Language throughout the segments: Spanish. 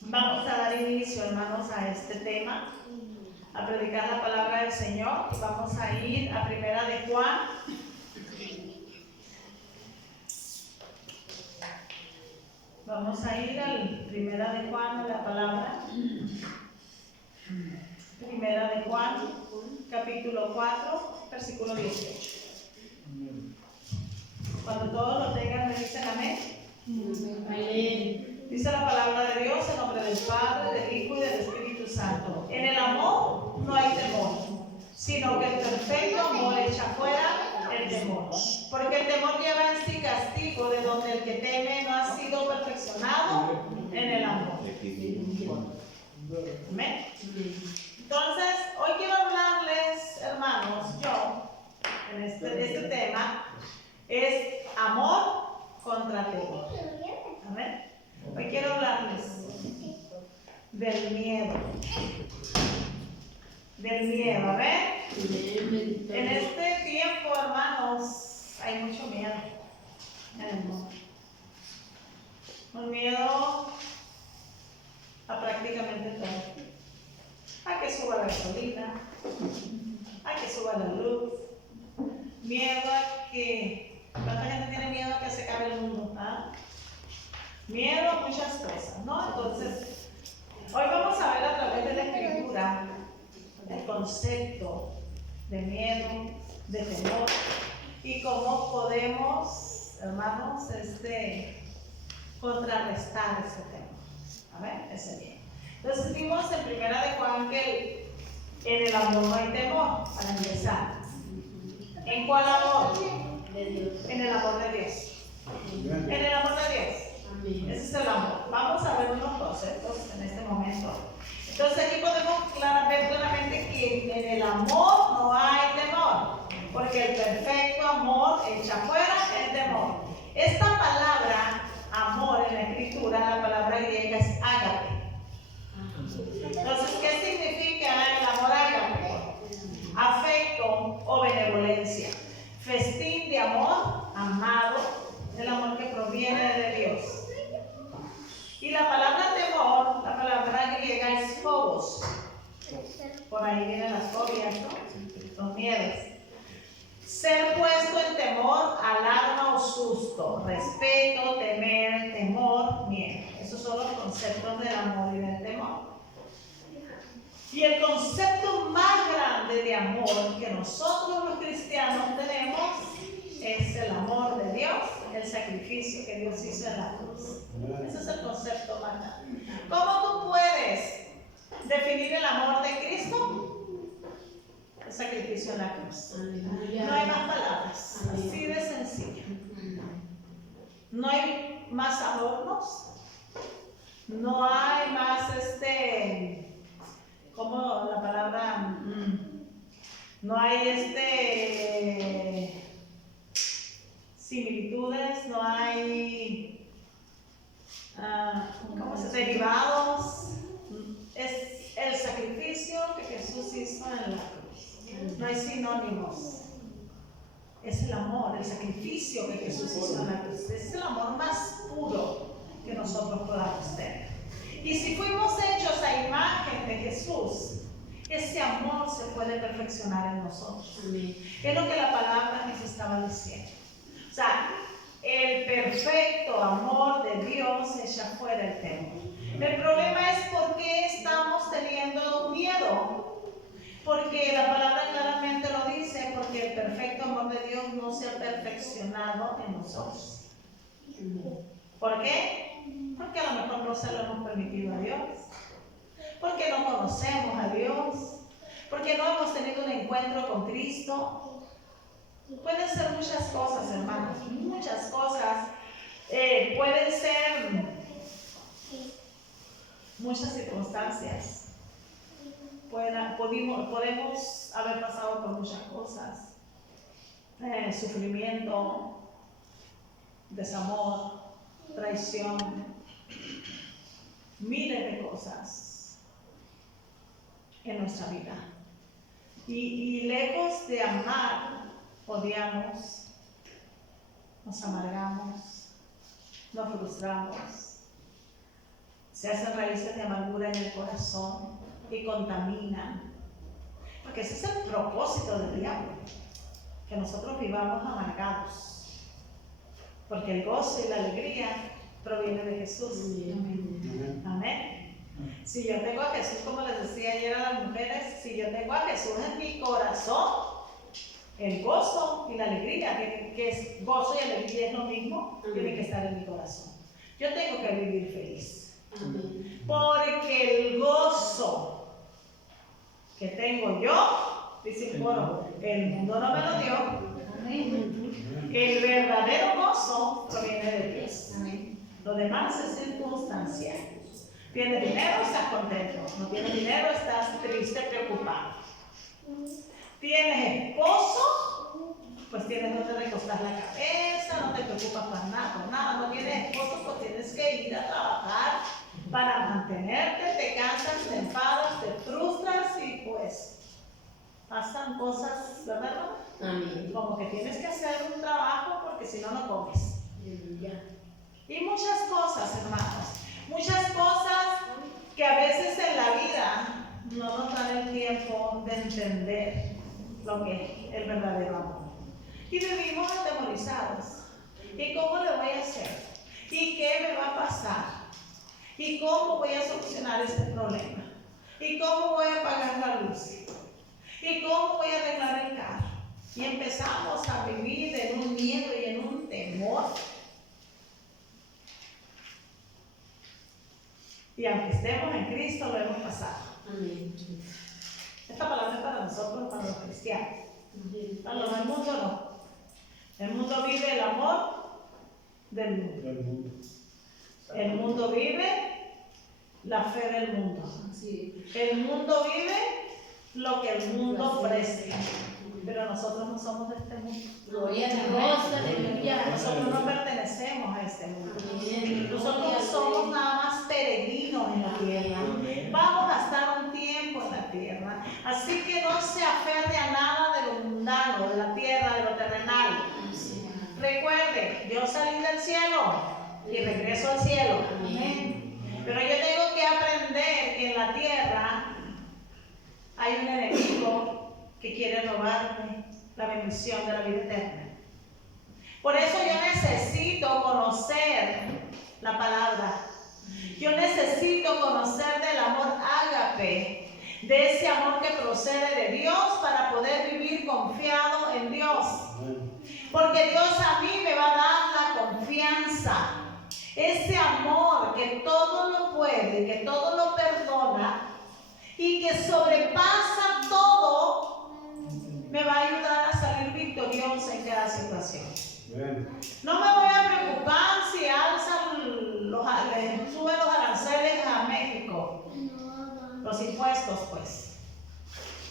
Vamos a dar inicio, hermanos, a este tema, a predicar la palabra del Señor. Y vamos a ir a Primera de Juan. Vamos a ir al Primera de Juan, a la palabra. Primera de Juan, capítulo 4, versículo 18. Cuando todos lo tengan, me dicen amén. Amén. Dice la palabra de Dios en nombre del Padre, del Hijo y del Espíritu Santo. En el amor no hay temor, sino que el perfecto amor echa fuera el temor. Porque el temor lleva en sí castigo, de donde el que teme no ha sido perfeccionado en el amor. Amén. Entonces, hoy quiero hablarles, hermanos, en este tema es amor contra temor. Amén. Hoy quiero hablarles del miedo. Del miedo, ¿amén? En este tiempo, hermanos, hay mucho miedo en el mundo. Un miedo a prácticamente todo. A que suba la gasolina, a que suba la luz. Miedo a que... ¿Cuánta gente tiene miedo a que se acabe el mundo? ¿Ah? Miedo a muchas cosas, ¿no? Entonces, hoy vamos a ver a través de la Escritura el concepto de miedo, de temor y cómo podemos, hermanos, contrarrestar ese tema. ¿Amén? Ese miedo. Entonces, vimos en Primera de Juan que en el amor no hay temor, para empezar. ¿En cuál amor? De Dios. En el amor de Dios. En el amor de Dios. Ese es el amor. Vamos a ver unos conceptos en este momento. Entonces aquí podemos ver claramente que en el amor no hay temor, porque el perfecto amor echa fuera el temor. Esta palabra amor en la Escritura, la palabra griega es ágape. Entonces, ¿qué significa el amor ágape? Afecto o benevolencia, festín de amor, amado, el amor que proviene de Dios. Y la palabra temor, la palabra griega es phobos. Por ahí vienen las fobias, ¿no? Los miedos. Ser puesto en temor, alarma o susto, respeto, temer, temor, miedo. Esos son los conceptos del amor y del temor. Y el concepto más grande de amor que nosotros los cristianos tenemos es el amor de Dios, el sacrificio que Dios hizo en la cruz. Ese es el concepto más grande. ¿Cómo tú puedes definir el amor de Cristo? El sacrificio en la cruz. No hay más palabras, así de sencillo. No hay más adornos, no hay más como la palabra, no hay similitudes, no hay derivados. Es el sacrificio que Jesús hizo en la cruz. No hay sinónimos. Es el amor, el sacrificio que Jesús hizo en la cruz. Es el amor más puro que nosotros podamos tener. Y si fuimos hechos a imagen de Jesús, ese amor se puede perfeccionar en nosotros. Es lo que la palabra nos estaba diciendo. O sea, el perfecto amor de Dios echa fuera el temor. El problema es por qué estamos teniendo miedo. Porque la palabra claramente lo dice, porque el perfecto amor de Dios no se ha perfeccionado en nosotros. ¿Por qué? Porque a lo mejor no se lo hemos permitido a Dios. Porque no conocemos a Dios. Porque no hemos tenido un encuentro con Cristo. Pueden ser muchas cosas, hermanos, muchas cosas. Pueden ser muchas circunstancias. Podemos haber pasado por muchas cosas. Sufrimiento, desamor, traición, miles de cosas en nuestra vida. Y lejos de amar, odiamos, nos amargamos, nos frustramos, se hacen raíces de amargura en el corazón y contaminan. Porque ese es el propósito del diablo, que nosotros vivamos amargados. Porque el gozo y la alegría proviene de Jesús. Amén. Amén. Si yo tengo a Jesús, como les decía ayer a las mujeres, si yo tengo a Jesús en mi corazón, el gozo y la alegría, que es gozo y alegría es lo mismo, tiene que estar en mi corazón. Yo tengo que vivir feliz. Porque el gozo que tengo yo, dice el coro, el mundo no me lo dio. El verdadero gozo proviene de Dios. Lo demás es circunstancial. Tienes dinero, estás contento. No tienes dinero, estás triste, preocupado. Tienes esposo, pues tienes donde recostar la cabeza, no te preocupas por nada. No tienes esposo, pues tienes que ir a trabajar para mantenerte, te cansas, te enfadas, te frustras y pues pasan cosas, ¿verdad? Amén. Como que tienes que hacer un trabajo porque si no, no comes. Y muchas cosas, hermanos, muchas cosas que a veces en la vida no nos dan el tiempo de entender lo que es el verdadero amor. Y vivimos atemorizados. ¿Y cómo le voy a hacer? ¿Y qué me va a pasar? ¿Y cómo voy a solucionar este problema? ¿Y cómo voy a pagar la luz? ¿Y cómo voy a arreglar el carro? Y empezamos a vivir en un miedo y en un temor. Y aunque estemos en Cristo, lo hemos pasado. Amén. Esta palabra es para nosotros, para los cristianos. Para los del mundo no. El mundo vive el amor del mundo. El mundo vive la fe del mundo. El mundo vive lo que el mundo ofrece. Pero nosotros no somos de este mundo. Gloria a Dios, aleluya. Nosotros no pertenecemos a este mundo. Nosotros somos nada más peregrinos en la tierra. Vamos a estar un tiempo en la tierra. Así que no se aferre a nada de lo mundano, de la tierra, de lo terrenal. Recuerde, yo salí del cielo y regreso al cielo. Pero yo tengo que aprender que en la tierra hay un enemigo que quiere robarme la bendición de la vida eterna. Por eso yo necesito conocer la palabra. Yo necesito conocer del amor ágape, de ese amor que procede de Dios para poder vivir confiado en Dios. Porque Dios a mí me va a dar la confianza, ese amor que todo lo puede, que todo lo perdona y que sobrepasa todo. Me va a ayudar a salir victorioso en cada situación. No me voy a preocupar si suben los aranceles a México, los impuestos, pues.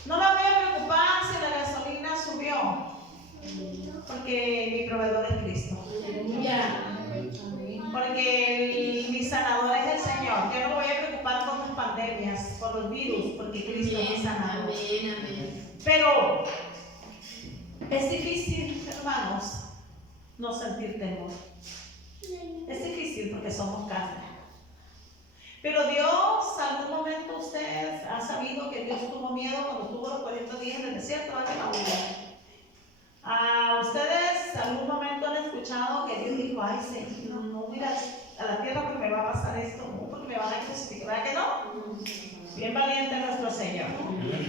No me voy a preocupar si la gasolina subió, porque mi proveedor es Cristo. Porque mi sanador es el Señor. Yo no me voy a preocupar por las pandemias, por los virus, porque Cristo es mi sanador. Pero es difícil, hermanos, no sentir temor. Es difícil porque somos carne. Pero Dios, algún momento usted ha sabido que Dios tuvo miedo cuando estuvo los 40 días en el desierto. Ustedes algún momento han escuchado que Dios dijo: ay, Señor, no miras a la tierra porque me va a pasar esto, no, porque me van a crucificar, ¿verdad que no? Bien valiente nuestro Señor.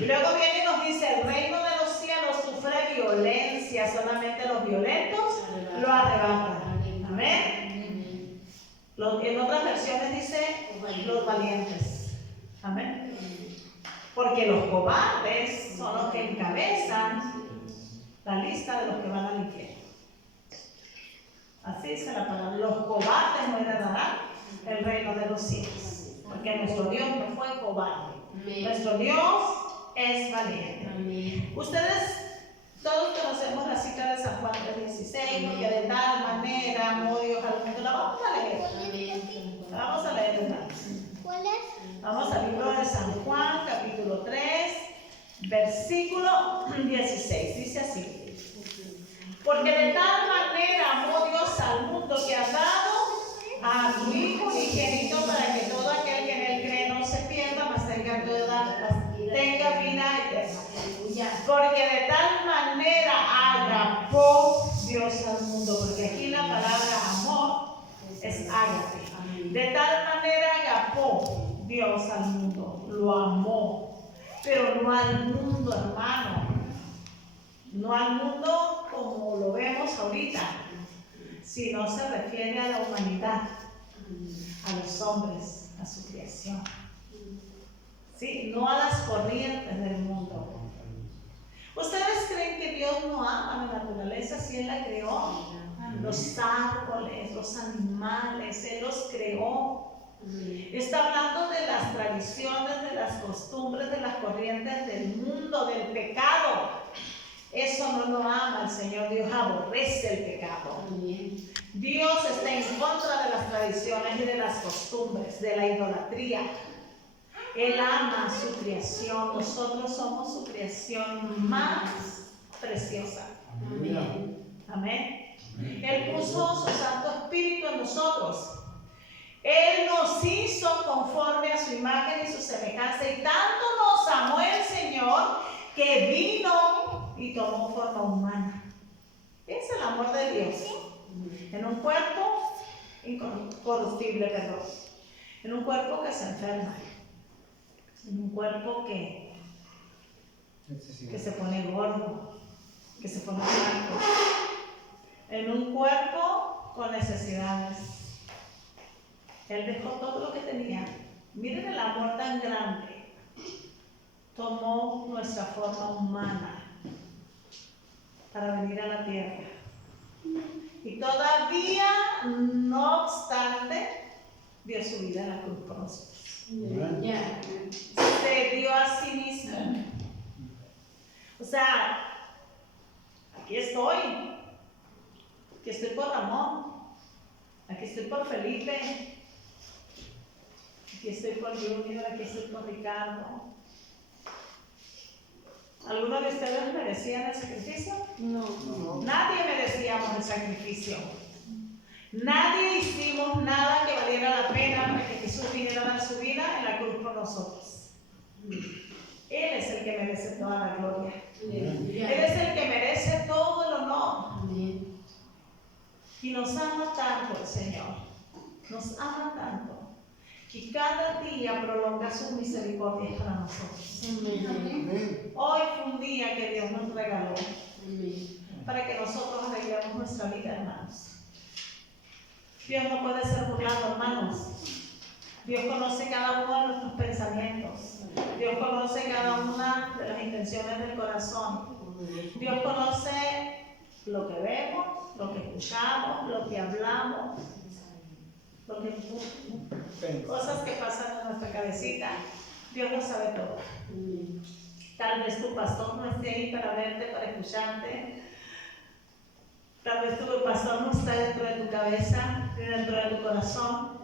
Y luego viene y nos dice: el reino de los cielos sufre violencia, solamente los violentos lo arrebatan. Amén. En otras versiones dice los valientes. Amén. Porque los cobardes son los que encabezan la lista de los que van al infierno. Así dice la palabra. Los cobardes no heredarán el reino de los cielos. Porque nuestro Dios no fue cobarde. Nuestro Dios es valiente. Ustedes todos conocemos la cita de San Juan 3:16, porque de tal manera amó Dios al mundo. La vamos a leer. La vamos a leer, hermanos. ¿Cuál es? Vamos al libro de San Juan, capítulo 3, versículo 16. Dice así: porque de tal manera amó Dios al mundo que ha dado a su Hijo unigénito, para que todo aquel De tal manera agapó Dios al mundo, lo amó, pero no al mundo, hermano. No al mundo como lo vemos ahorita, sino se refiere a la humanidad, a los hombres, a su creación. ¿Sí? No a las corrientes del mundo. ¿Ustedes creen que Dios no ama la naturaleza si Él la creó? Los árboles, los animales, Él los creó. Está hablando de las tradiciones, de las costumbres, de las corrientes del mundo, del pecado. Eso no lo ama el Señor. Dios aborrece el pecado. Dios está en contra de las tradiciones y de las costumbres, de la idolatría. Él ama su creación. Nosotros somos su creación más preciosa. Amén. Amén. Él puso su Santo Espíritu en nosotros. Él nos hizo conforme a su imagen y su semejanza. Y tanto nos amó el Señor que vino y tomó forma humana. Es el amor de Dios. En un cuerpo incorruptible, perdón. En un cuerpo que se enferma. En un cuerpo que se pone gordo, que se pone blanco. En un cuerpo con necesidades. Él dejó todo lo que tenía. Miren el amor tan grande. Tomó nuestra forma humana para venir a la tierra. Y todavía, no obstante, dio su vida en la cruz por nosotros. Se dio a sí mismo. O sea, aquí estoy. Aquí estoy por Ramón. Aquí estoy por Felipe. Aquí estoy por Junior. Aquí estoy por Ricardo. ¿Alguno de ustedes merecían el sacrificio? No. Nadie merecíamos el sacrificio. Nadie hicimos nada que valiera la pena para que Jesús viniera a dar su vida en la cruz por nosotros. Él es el que merece toda la gloria. Él es el que merece todo el honor. Y nos ama tanto el Señor. Nos ama tanto. Que cada día prolonga sus misericordias para nosotros. Hoy fue un día que Dios nos regaló. Para que nosotros arreglemos nuestra vida, hermanos. Dios no puede ser burlado, hermanos. Dios conoce cada uno de nuestros pensamientos. Dios conoce cada una de las intenciones del corazón. Dios conoce lo que vemos, lo que escuchamos, lo que hablamos, cosas que pasan en nuestra cabecita. Dios lo sabe todo. Tal vez tu pastor no esté ahí para verte, para escucharte. Tal vez tu pastor no está dentro de tu cabeza, dentro de tu corazón,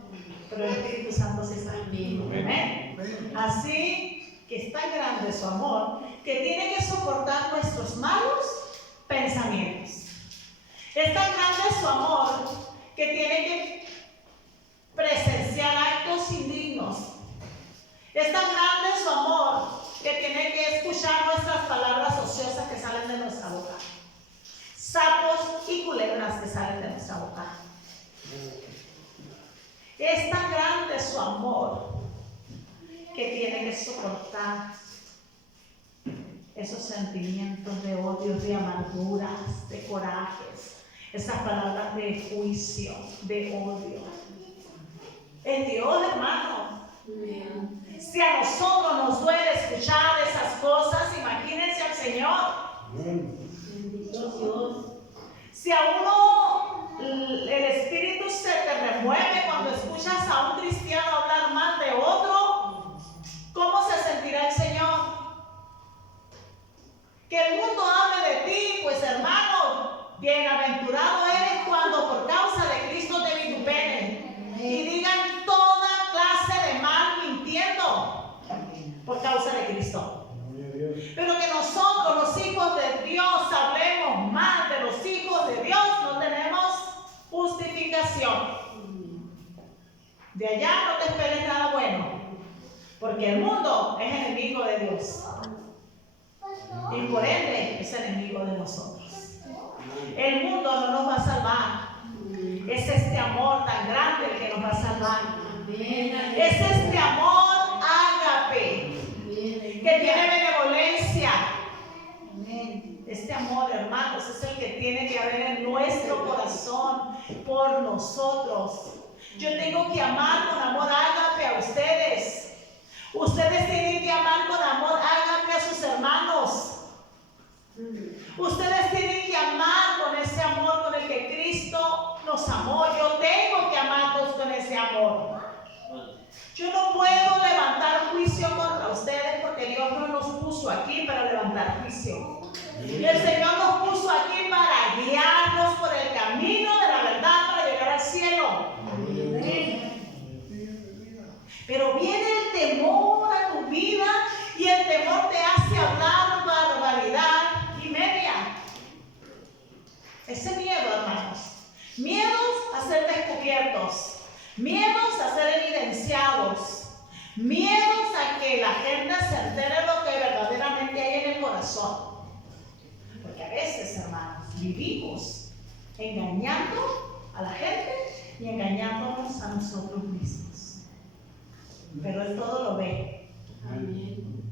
pero el Espíritu Santo sí está. Amén. Así que es tan grande su amor que tiene que soportar nuestros malos pensamientos. Es tan grande su amor que tiene que presenciar actos indignos. Es tan grande su amor que tiene que escuchar nuestras palabras ociosas que salen de nuestra boca. Sapos y culebras que salen de nuestra boca. Es tan grande su amor que tiene que soportar esos sentimientos de odio, de amarguras, de corajes, esas palabras de juicio, de odio. Es Dios, hermano. Si a nosotros nos duele escuchar esas cosas, imagínense al Señor. Si a uno el espíritu se te remueve cuando escuchas a un cristiano hablar mal de otro, ¿cómo se sentirá el Señor? Que el mundo hable de ti, pues hermano, bienaventurado eres cuando por causa de Cristo te vituperen y digan toda clase de mal mintiendo por causa de Cristo. Pero que nosotros, los hijos de Dios, hablemos mal de los hijos de Dios, no tenemos justificación. De allá no te esperes nada bueno, porque el mundo es enemigo de Dios y por ende es enemigo de nosotros. El mundo no nos va a salvar. Es este amor tan grande el que nos va a salvar. Es este amor ágape que tiene benevolencia. Este amor, hermanos, es el que tiene que haber en nuestro corazón por nosotros. Yo tengo que amar con amor ágape a ustedes. Ustedes tienen que amar con amor ágape a sus hermanos. Ustedes tienen que amar con ese amor con el que Cristo nos amó. Yo tengo que amarlos con ese amor. Yo no puedo levantar juicio contra ustedes porque Dios no nos puso aquí para levantar juicio. El Señor nos puso aquí para guiarnos por el camino de la verdad para llegar al cielo. Pero viene el temor a tu vida y el temor te hace hablar barbaridad y media. Ese miedo, hermanos. Miedos a ser descubiertos. Miedos a ser evidenciados. Miedos a que la gente se entere lo que verdaderamente hay en el corazón. Porque a veces, hermanos, vivimos engañando a la gente y engañándonos a nosotros mismos. Pero Él todo lo ve. Amén.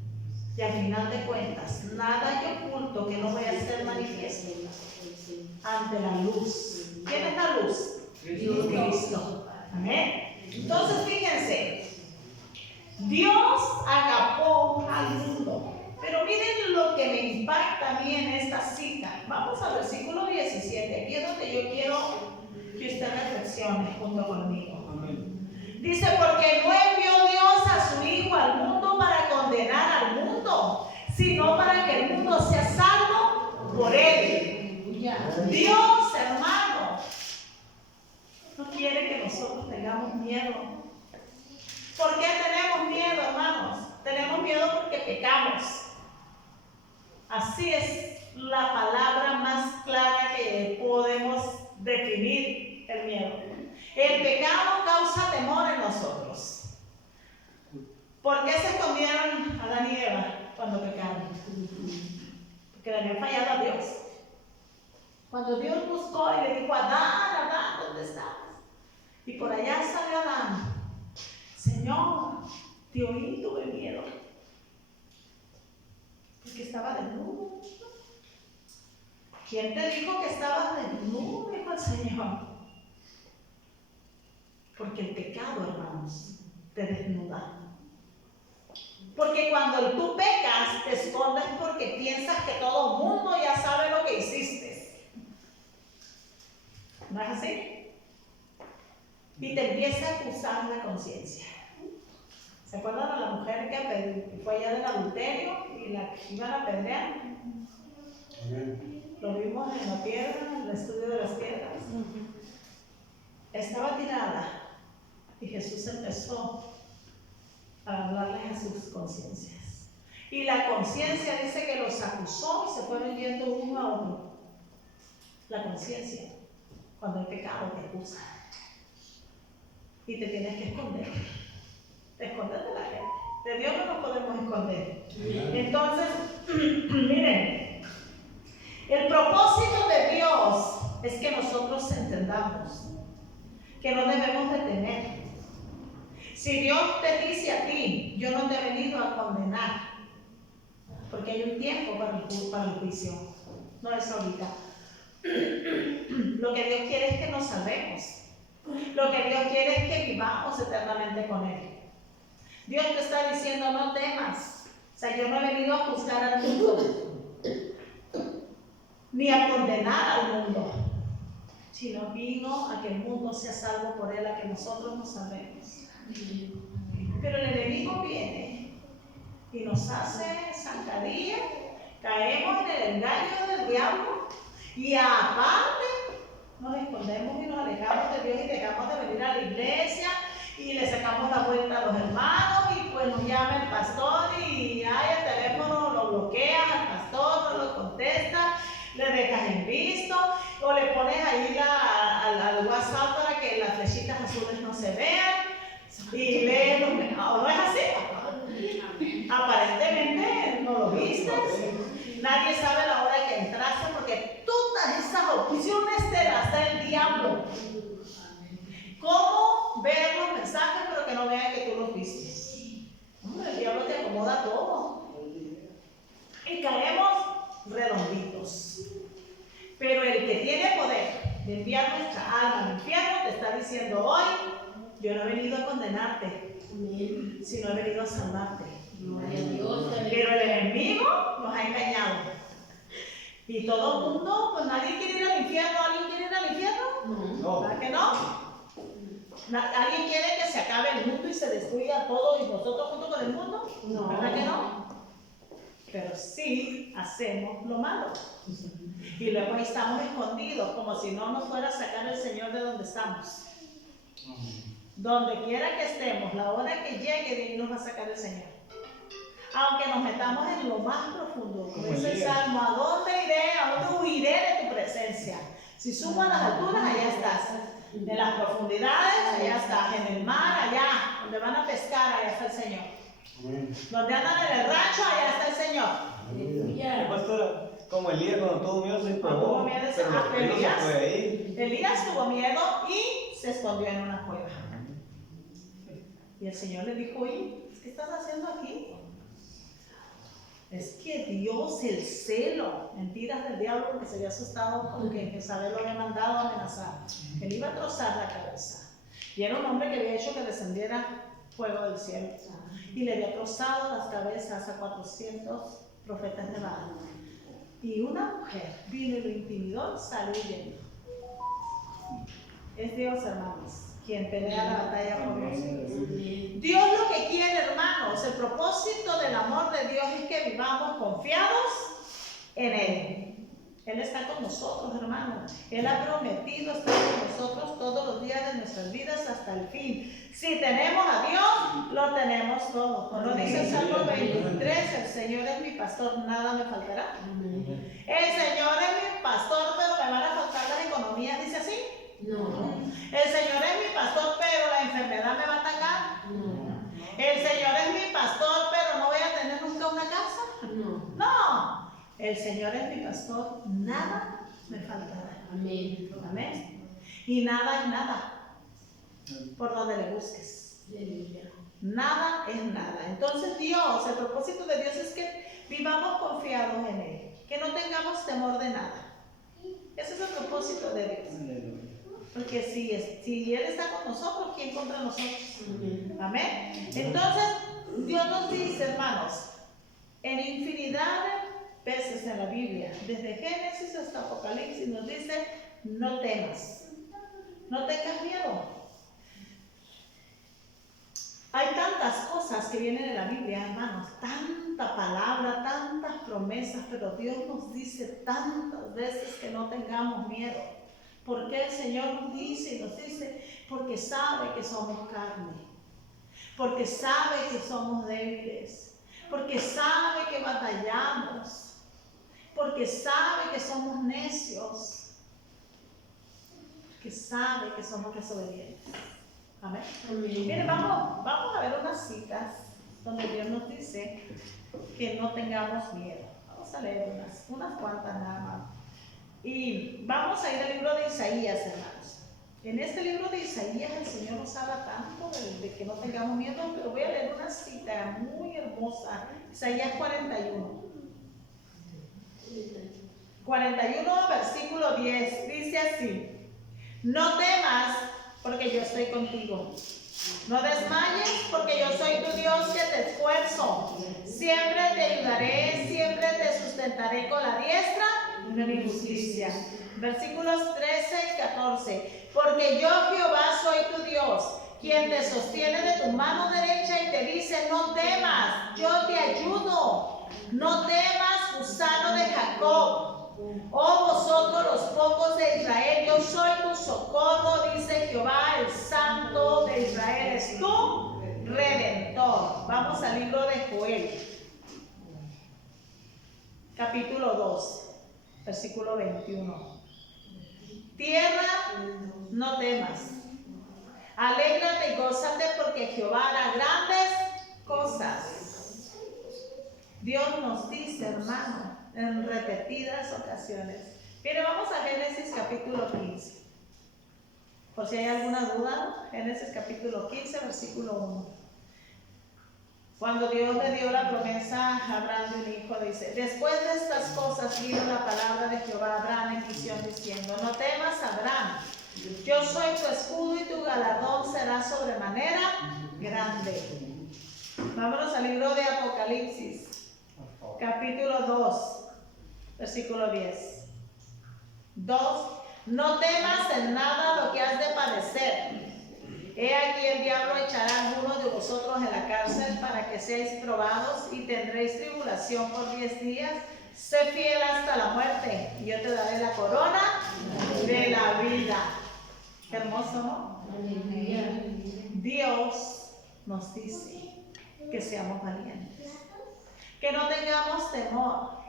Y al final de cuentas, nada hay oculto que no vaya a ser manifiesto ante la luz. ¿Quién es la luz? Cristo. Amén. Entonces, fíjense, Dios agapó al mundo. Pero miren lo que me impacta a mí en esta cita. Vamos al versículo 17. Aquí es donde yo quiero que usted reflexione junto conmigo. Dice, porque no envió Dios a su Hijo al mundo para condenar al mundo, sino para que el mundo sea salvo por Él. Dios, hermano, no quiere que nosotros tengamos miedo. ¿Por qué tenemos miedo, hermanos? Tenemos miedo porque pecamos. Así es la palabra más clara que podemos definir el miedo. El pecado causa temor en nosotros. ¿Por qué se escondieron Adán y Eva cuando pecaron? Porque le habían fallado a Dios. Cuando Dios buscó y le dijo, Adán, Adán, ¿dónde estás? Y por allá salió Adán. Señor, te oí y tuve miedo. Porque estaba desnudo. ¿Quién te dijo que estabas desnudo? Dijo el Señor. Porque el pecado, hermanos, te desnuda. Porque cuando tú pecas, te escondes porque piensas que todo el mundo ya sabe lo que hiciste. ¿No es así? Y te empieza a acusar la conciencia. ¿Se acuerdan de la mujer que fue allá del adulterio y la iban a apedrear? Lo vimos en la piedra, en el estudio de las piedras. Estaba tirada y Jesús empezó a hablarles a sus conciencias. Y la conciencia dice que los acusó y se fueron yendo uno a uno. La conciencia, cuando el pecado te acusa y te tienes que esconder. Te escondes de la gente. De Dios no nos podemos esconder. Entonces, miren, el propósito de Dios es que nosotros entendamos que no debemos de temer. Si Dios te dice a ti, yo no te he venido a condenar, porque hay un tiempo para el juicio, no es ahorita. Lo que Dios quiere es que nos salvemos. Lo que Dios quiere es que vivamos eternamente con Él. Dios te está diciendo, no temas. O sea, yo no he venido a juzgar al mundo, ni a condenar al mundo, sino vino a que el mundo sea salvo por Él, a que nosotros nos salvemos. Pero el enemigo viene y nos hace zancadilla, caemos en el engaño del diablo y aparte nos escondemos y nos alejamos de Dios y dejamos de venir a la iglesia y le sacamos la vuelta a los hermanos y pues nos llama el pastor y ay, el teléfono lo bloquea, al pastor no lo contesta, le dejas en visto o le pones ahí al WhatsApp para que las flechitas azules no se vean y lees los mensajes. ¿No es así? Aparentemente no lo viste. Nadie sabe la hora que entraste porque todas esas opciones te las da el diablo. ¿Cómo ver los mensajes pero que acomoda todo. Y caemos redonditos. Pero el que tiene poder de enviar nuestra alma al infierno te está diciendo hoy, yo no he venido a condenarte, sino he venido a salvarte. Pero el enemigo nos ha engañado. Y todo el mundo, pues nadie quiere ir al infierno. ¿Alguien quiere ir al infierno? No. ¿Verdad que no? ¿Alguien quiere que se acabe el mundo y se destruya todo y nosotros junto con el mundo? No. ¿Verdad que no? Pero sí hacemos lo malo. Y luego ahí estamos escondidos, como si no nos fuera a sacar el Señor de donde estamos. Donde quiera que estemos, la hora que llegue, de ahí nos va a sacar el Señor. Aunque nos metamos en lo más profundo, como dice el Salmo, ¿a dónde iré? ¿A dónde huiré de tu presencia? Si subo a las alturas, allá estás. En las profundidades, allá estás. En el mar, allá. Donde van a pescar, allá está el Señor. Donde andan en el rancho, allá está el Señor. Pastora, como Elías cuando tuvo miedo se probó, pero no se puede ir. Elías tuvo miedo y se escondió en una cueva. Y el Señor le dijo, oye, ¿qué estás haciendo aquí? Es que Dios, el celo, mentiras del diablo, porque se había asustado porque Jezabel lo había mandado a amenazar. Él iba a trozar la cabeza. Y era un hombre que había hecho que descendiera fuego del cielo. Y le había trozado las cabezas a 400 profetas de Baal. Y una mujer vino y lo intimidó y salió huyendo. Es Dios, hermanos, quien pelea la batalla por nosotros. Dios lo que quiere, hermanos, el propósito del amor de Dios es que vivamos confiados en Él. Él está con nosotros, hermanos. Él ha prometido estar con nosotros todos los días de nuestras vidas hasta el fin. Si tenemos a Dios, lo tenemos todo. Cuando dice el Salmo 23, el Señor es mi pastor, nada me faltará. El Señor es mi pastor, pero me van a faltar las economías, dice así. No. El Señor es mi pastor, pero la enfermedad me va a atacar. No. El Señor es mi pastor, pero no voy a tener nunca una casa. No. No. El Señor es mi pastor, nada me faltará. Amén. Amén. Y nada es nada. Por donde le busques. Nada es nada. Entonces Dios, el propósito de Dios es que vivamos confiados en Él. Que no tengamos temor de nada. Ese es el propósito de Dios. Porque si Él está con nosotros, ¿quién contra nosotros? Amén. Entonces, Dios nos dice, hermanos, en infinidad de veces en la Biblia, desde Génesis hasta Apocalipsis, nos dice, no temas, no tengas miedo. Hay tantas cosas que vienen en la Biblia, hermanos, tanta palabra, tantas promesas, pero Dios nos dice tantas veces que no tengamos miedo. ¿Por qué el Señor nos dice y nos dice? Porque sabe que somos carne, porque sabe que somos débiles, porque sabe que batallamos, porque sabe que somos necios, porque sabe que somos desobedientes. Amén. Miren, vamos a ver unas citas donde Dios nos dice que no tengamos miedo. Vamos a leer unas cuantas nada más. Y vamos a ir al libro de Isaías, hermanos. En este libro de Isaías el Señor nos habla tanto de que no tengamos miedo, pero voy a leer una cita muy hermosa. Isaías 41. 41, versículo 10. Dice así: no temas, porque yo estoy contigo. No desmayes, porque yo soy tu Dios que te esfuerzo. Siempre te ayudaré, siempre te sustentaré con la diestra de mi justicia. Versículos 13 y 14. Porque yo, Jehová, soy tu Dios, quien te sostiene de tu mano derecha y te dice, no temas, yo te ayudo. No temas, gusano de Jacob. Oh vosotros los pocos de Israel, yo soy tu socorro, dice Jehová, el Santo de Israel es tu Redentor. Vamos al libro de Joel, capítulo 2, versículo 21. Tierra, no temas, alégrate y gózate, porque Jehová hará grandes cosas. Dios nos dice, hermano, en repetidas ocasiones. Mire, vamos a Génesis capítulo 15. Por si hay alguna duda, Génesis capítulo 15, versículo 1. Cuando Dios le dio la promesa a Abraham de un hijo, dice: después de estas cosas vino la palabra de Jehová a Abraham en visión diciendo: no temas, Abraham, yo soy tu escudo y tu galardón será sobremanera grande. Vámonos al libro de Apocalipsis, capítulo 2, versículo 10. 2. No temas en nada lo que has de padecer. He aquí el diablo echará a algunos de vosotros en la cárcel para que seáis probados y tendréis tribulación por 10 días. Sé fiel hasta la muerte y yo te daré la corona de la vida. Qué hermoso, ¿no? Dios nos dice que seamos valientes, que no tengamos temor.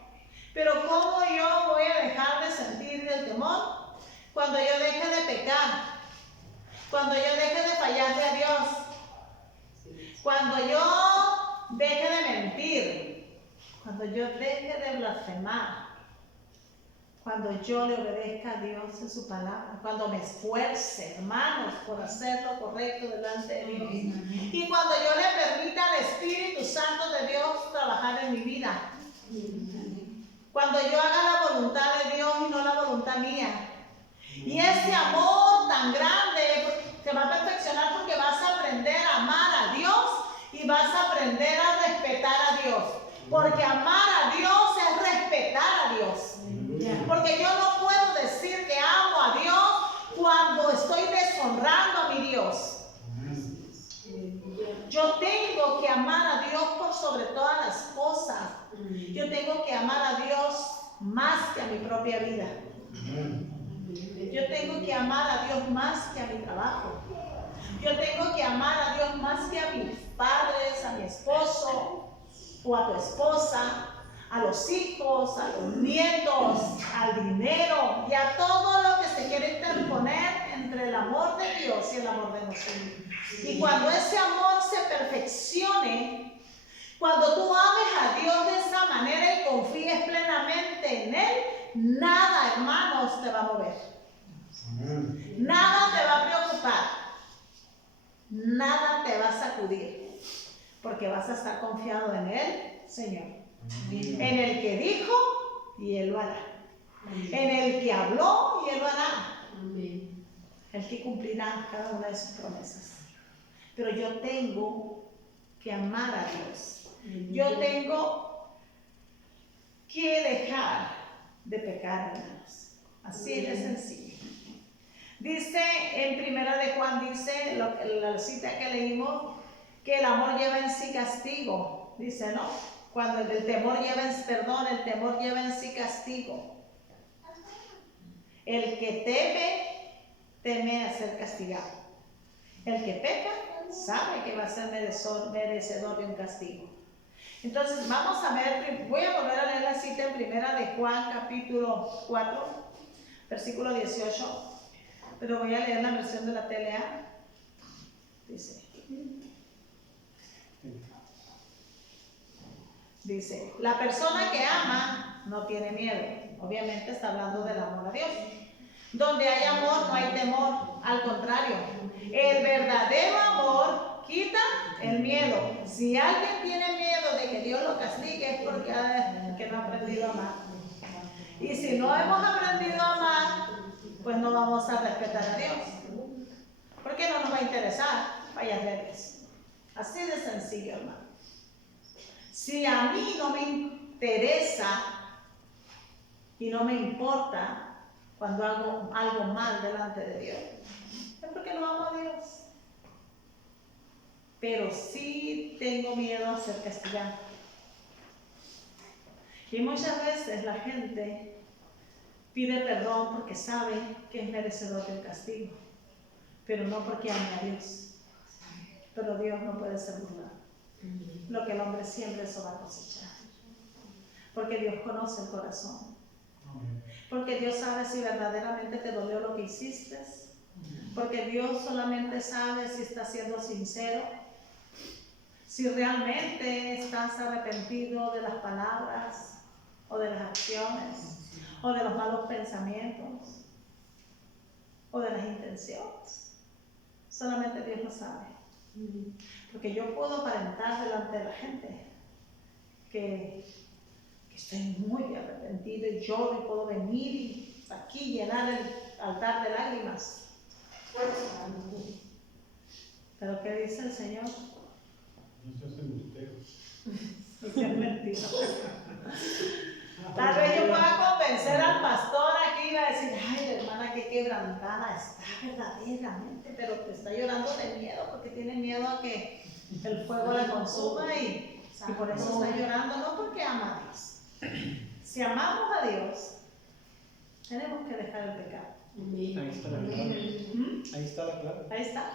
Pero ¿cómo yo voy a dejar de sentir el temor? Cuando yo deje de pecar, cuando yo deje de fallarle a Dios, cuando yo deje de mentir, cuando yo deje de blasfemar, cuando yo le obedezca a Dios en su palabra, cuando me esfuerce, hermanos, por hacer lo correcto delante de Dios, y cuando yo le permita al Espíritu Santo de Dios trabajar en mi vida, cuando yo haga la voluntad de Dios y no la voluntad mía. Y ese amor tan grande se va a perfeccionar porque vas a aprender a amar a Dios y vas a aprender a respetar a Dios. Porque amar a Dios es respetar a Dios. Porque yo no puedo decir que amo a Dios cuando estoy deshonrando a mi Dios. Yo tengo que amar a Dios por sobre todas las cosas. Yo tengo que amar a Dios más que a mi propia vida. Yo tengo que amar a Dios más que a mi trabajo. Yo tengo que amar a Dios más que a mis padres, a mi esposo o a tu esposa, a los hijos, a los nietos, al dinero y a todo lo que se quiere interponer entre el amor de Dios y el amor de nosotros. Y cuando ese amor se perfeccione, cuando tú ames a Dios de esa manera y confíes plenamente en Él, nada, hermanos, te va a mover. Nada te va a preocupar. Nada te va a sacudir. Porque vas a estar confiado en Él, Señor. En el que dijo y Él lo hará. En el que habló y Él lo hará. El que cumplirá cada una de sus promesas. Pero yo tengo que amar a Dios. Yo tengo que dejar de pecar, hermanos. Así de sencillo. Dice en Primera de Juan, dice la cita que leímos, que el amor lleva en sí castigo. Dice, ¿no? Cuando el temor lleva en, el temor lleva en sí castigo. El que teme a ser castigado. El que peca sabe que va a ser merecedor de un castigo. Entonces vamos a ver, voy a volver a leer la cita en Primera de Juan, capítulo 4, versículo 18. Pero voy a leer la versión de la TLA. Dice, la persona que ama no tiene miedo. Obviamente está hablando del amor a Dios. Donde hay amor no hay temor. Al contrario, el verdadero amor quita el miedo. Si alguien tiene miedo de que Dios lo castigue es porque no ha aprendido a amar. Y si no hemos aprendido a amar, pues no vamos a respetar a Dios. Porque no nos va a interesar fallarle a Dios. Así de sencillo, hermano. Si a mí no me interesa y no me importa cuando hago algo mal delante de Dios, es porque no amo a Dios. Pero sí tengo miedo a ser castigado. Y muchas veces la gente pide perdón porque sabe que es merecedor del castigo, pero no porque ame a Dios. Pero Dios no puede ser burlado. Lo que el hombre siembra, eso va a cosechar. Porque Dios conoce el corazón. Porque Dios sabe si verdaderamente te dolió lo que hiciste. Porque Dios solamente sabe si estás siendo sincero, si realmente estás arrepentido de las palabras o de las acciones o de los malos pensamientos o de las intenciones. Solamente Dios lo sabe. Porque yo puedo aparentar delante de la gente que estoy muy arrepentido y lloro y puedo venir y aquí llenar el altar de lágrimas. Pero ¿qué dice el Señor? No se hace misterio. Eso es mentira. Tal vez yo pueda convencer al pastor aquí y va a decir, ay, hermana, qué quebrantada está verdaderamente, pero te está llorando de miedo porque tiene miedo a que el fuego la consuma y por eso está llorando, no porque ama a Dios. Si amamos a Dios, tenemos que dejar el pecado. Ahí está la clave. Ahí está la clave. Ahí está.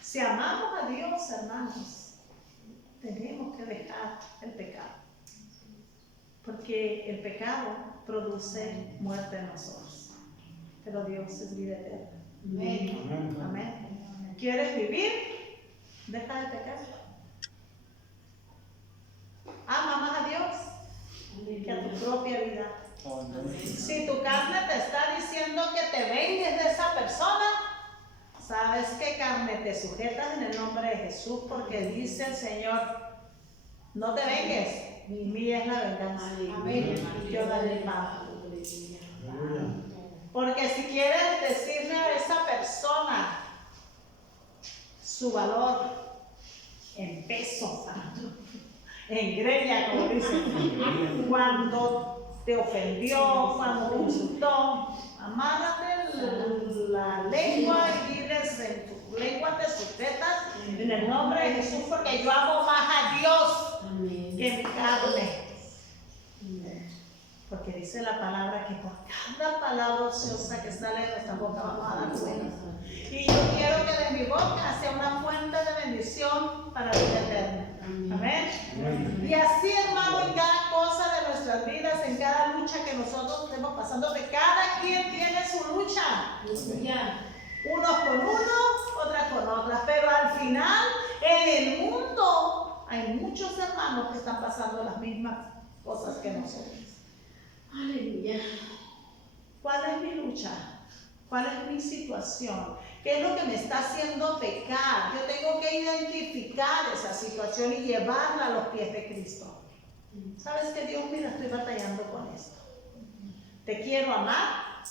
Si amamos a Dios, hermanos, tenemos que dejar el pecado. Porque el pecado produce muerte en nosotros. Pero Dios es vida eterna. Amén. Amén. ¿Quieres vivir? Deja el pecado. Ama más a Dios que a tu propia vida. Si tu carne te está diciendo que te vengues de esa persona, sabes que carne te sujetas en el nombre de Jesús, porque dice el Señor, no te vengues, mía es la venganza. Yo daré el pago. Porque si quieres decirle a esa persona su valor en peso, en greña, como dicen, cuando te ofendió, cuando te insultó, amárrate la lengua y diles en tu lengua te sujetas en el nombre de Jesús, porque yo amo más a Dios que mi carne. Porque dice la palabra que por cada palabra ociosa que sale de nuestra boca vamos a dar cuenta. Y yo quiero que de mi boca sea una fuente de bendición para la vida eterna. Amén. Y así, hermano, en cada cosa de nuestras vidas, en cada lucha que nosotros estemos pasando, que cada quien tiene su lucha. Unos con unos, otras con otras. Pero al final, en el mundo, hay muchos hermanos que están pasando las mismas cosas que nosotros. Aleluya. ¿Cuál es mi lucha? ¿Cuál es mi situación? ¿Qué es lo que me está haciendo pecar? Yo tengo que identificar esa situación y llevarla a los pies de Cristo. ¿Sabes qué, Dios? Mira, estoy batallando con esto. Te quiero amar,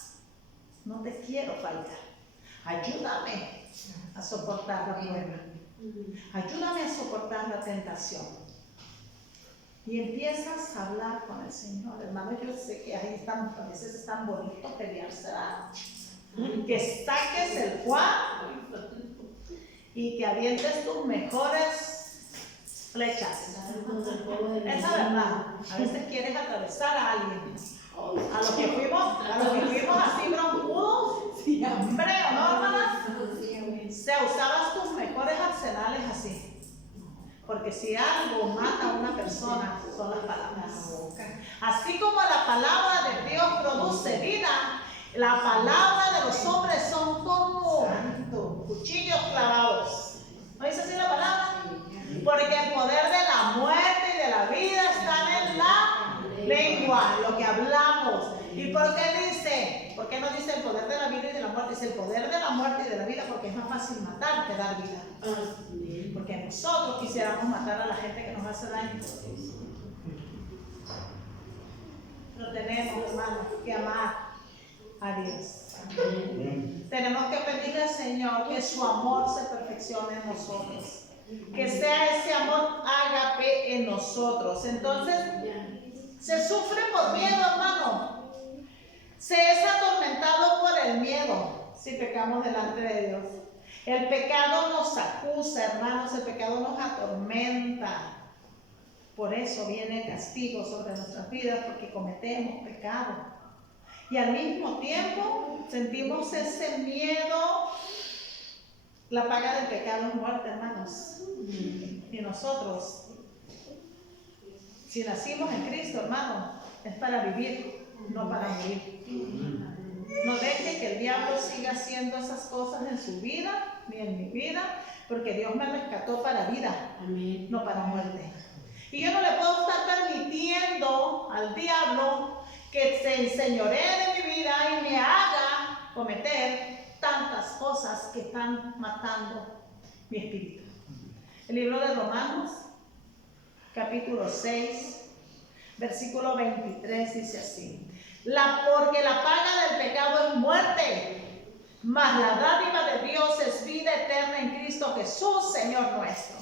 no te quiero fallar. Ayúdame a soportar la prueba. Ayúdame a soportar la tentación. Y empiezas a hablar con el Señor, hermano. Yo sé que ahí están, a veces es tan bonito pelearse, que saques el cual y que avientes tus mejores flechas. Esa es verdad. A veces quieres atravesar a alguien. A los que fuimos así broncudos, hombre, ¿o no, hermanas? Se usabas tus mejores arsenales así. Porque si algo mata a una persona, son las palabras. Así como la palabra de Dios produce vida, la palabra de los hombres son como cuchillos clavados. ¿No dice así la palabra? Porque el poder de la muerte y de la vida está en la lengua, en lo que hablamos. ¿Y por qué dice? ¿Por qué no dice el poder de la vida y de la muerte? Dice el poder de la muerte y de la vida, porque es más fácil matar que dar vida. Porque nosotros quisiéramos matar a la gente que nos hace daño. Pero tenemos, hermanos, que amar a Dios. Tenemos que pedirle al Señor que su amor se perfeccione en nosotros. Que sea ese amor ágape en nosotros. Entonces, se sufre por miedo, hermano. Se es atormentado por el miedo si pecamos delante de Dios. El pecado nos acusa, hermanos, el pecado nos atormenta. Por eso viene el castigo sobre nuestras vidas, porque cometemos pecado. Y al mismo tiempo sentimos ese miedo. La paga del pecado es muerte, hermanos. Y nosotros, si nacimos en Cristo, hermano, es para vivir, no para morir. No deje que el diablo siga haciendo esas cosas en su vida, ni en mi vida, porque Dios me rescató para vida, no para muerte. Y yo no le puedo estar permitiendo al diablo que se enseñoree de mi vida y me haga cometer tantas cosas que están matando mi espíritu. El libro de Romanos, capítulo 6, versículo 23 dice así. Porque la paga del pecado es muerte, mas la dádiva de Dios es vida eterna en Cristo Jesús, Señor nuestro.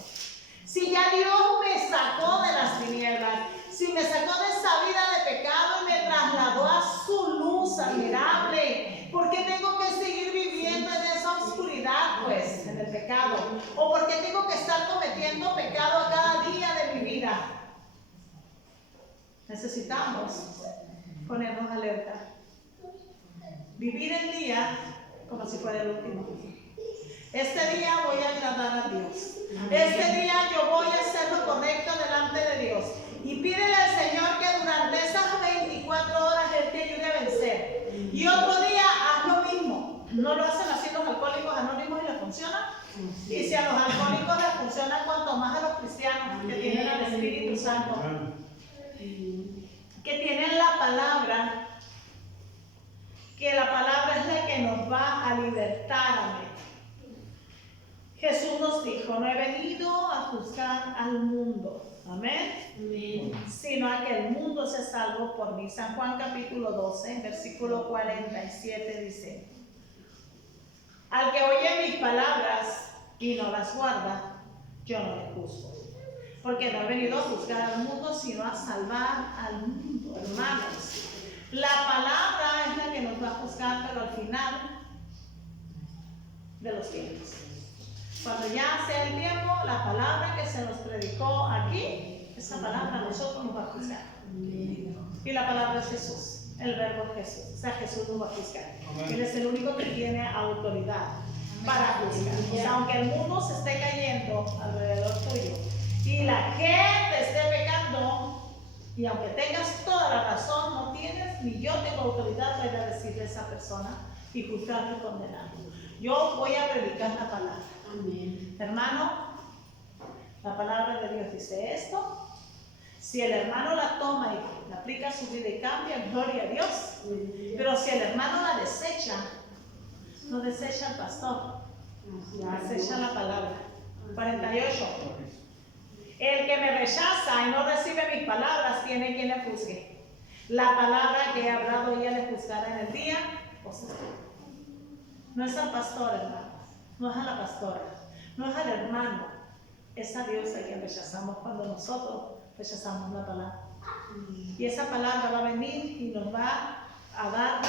Si ya Dios me sacó de las tinieblas, si me sacó de esa vida de pecado y me trasladó a su luz admirable, ¿por qué tengo que seguir viviendo en esa oscuridad, pues, en el pecado? ¿O por qué tengo que estar cometiendo pecado a cada día de mi vida? Necesitamos ponernos alerta. Vivir el día como si fuera el último. Este día voy a agradar a Dios. Este día yo voy a hacer lo correcto delante de Dios. Y pídele al Señor que durante esas 24 horas Él te ayude a vencer. Y otro día haz lo mismo. ¿No lo hacen así los alcohólicos anónimos y les funciona? Y si a los alcohólicos les funciona, cuanto más a los cristianos que tienen al Espíritu Santo, que tienen la palabra, que la palabra es la que nos va a libertar. Amén. Jesús nos dijo, no he venido a juzgar al mundo, amén, sino a que el mundo sea salvo por mí. San Juan capítulo 12, versículo 47 dice, al que oye mis palabras y no las guarda, yo no le juzgo, porque no he venido a juzgar al mundo, sino a salvar al mundo, hermanos. La palabra es la que nos va a juzgar, pero al final de los tiempos. Cuando ya sea el tiempo, la palabra que se nos predicó aquí, esa palabra a nosotros nos va a juzgar. Y la palabra es Jesús, el verbo Jesús. O sea, Jesús nos va a juzgar. Él es el único que tiene autoridad para juzgar. O sea, aunque el mundo se esté cayendo alrededor tuyo y la gente esté pecando, y aunque tengas toda la razón, no tienes, ni yo tengo autoridad para ir a decirle a esa persona y juzgarlo y condenarlo. Yo voy a predicar la palabra. Amén. Hermano, la palabra de Dios dice esto. Si el hermano la toma y la aplica a su vida y cambia, gloria a Dios. Pero si el hermano la desecha, no desecha al pastor, desecha la palabra. 48. El que me rechaza y no recibe mis palabras tiene quien le juzgue. La palabra que he hablado ella le juzgará en el día posterior. No es al pastor, hermano. No es a la pastora, no es al hermano, es a Dios a quien rechazamos cuando nosotros rechazamos la palabra. Y esa palabra va a venir y nos va a dar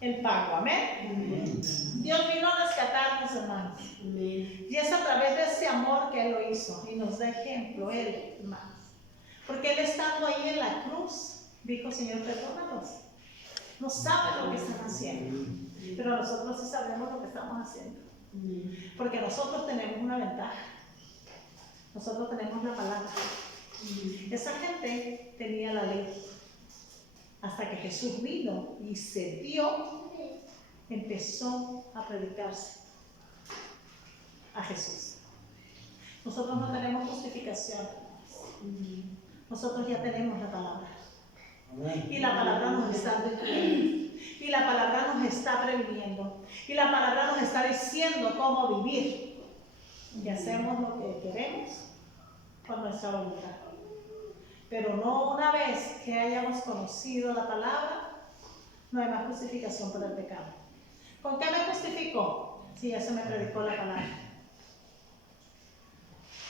el pago. Amén. Dios vino a rescatarnos, hermanos. Y es a través de ese amor que Él lo hizo y nos da ejemplo, Él, hermanos. Porque Él estando ahí en la cruz, dijo, Señor, perdónanos. No saben lo que están haciendo, pero nosotros sí sabemos lo que estamos haciendo. Porque nosotros tenemos una ventaja. Nosotros tenemos la palabra. Esa gente tenía la ley. Hasta que Jesús vino y se dio, empezó a predicarse a Jesús. Nosotros no tenemos justificación. Nosotros ya tenemos la palabra. Y la palabra nos está defendiendo. Y la palabra nos está previniendo. Y la palabra nos está diciendo cómo vivir. Y hacemos lo que queremos con nuestra voluntad. Pero no una vez que hayamos conocido la palabra, no hay más justificación por el pecado. ¿Con qué me justificó? Si ya se me predicó la palabra.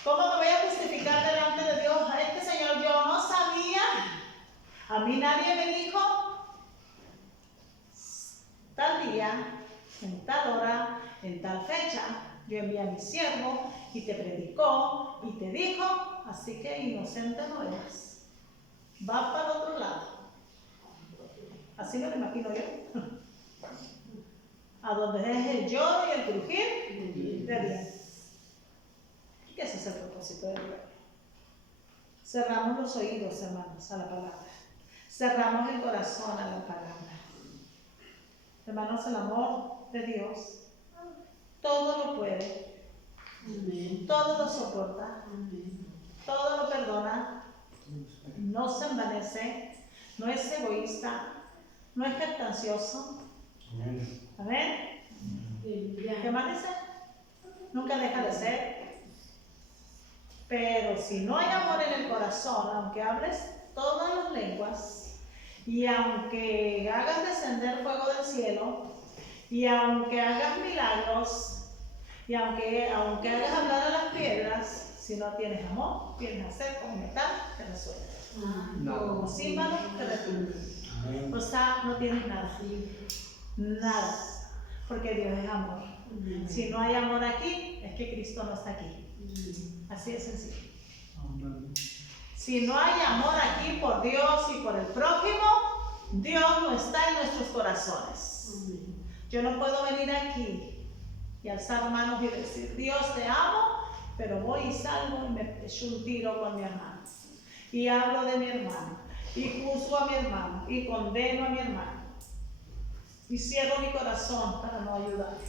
¿Cómo me voy a justificar delante de Dios? A Señor, yo no sabía. A mí nadie me dijo. Tal día, en tal hora, en tal fecha, yo envié a mi siervo y te predicó y te dijo, así que inocente no eres. Va para el otro lado. Así me lo imagino yo. A donde es el lloro y el crujir de dientes. ¿Qué ese es el propósito del pueblo? Cerramos los oídos, hermanos, a la palabra. Cerramos el corazón a la palabra. Hermanos, el amor de Dios todo lo puede, todo lo soporta, todo lo perdona, no se envanece, no es egoísta, no es jactancioso. Amén. ¿Qué más dice? Nunca deja de ser. Pero si no hay amor en el corazón, aunque hables todas las lenguas, y aunque hagas descender fuego del cielo, y aunque hagas milagros, y aunque hagas hablar a las piedras, si no tienes amor, vienes a ser como metal que resuena, como címbalo que retumbe. O sea, no tienes nada, nada, porque Dios es amor. Si no hay amor aquí, es que Cristo no está aquí. Así de sencillo. Si no hay amor aquí por Dios y por el prójimo, Dios no está en nuestros corazones. Yo no puedo venir aquí y alzar manos y decir, Dios te amo, pero voy y salgo y me echo un tiro con mi hermano. Y hablo de mi hermano, y juzgo a mi hermano, y condeno a mi hermano. Y cierro mi corazón para no ayudarle.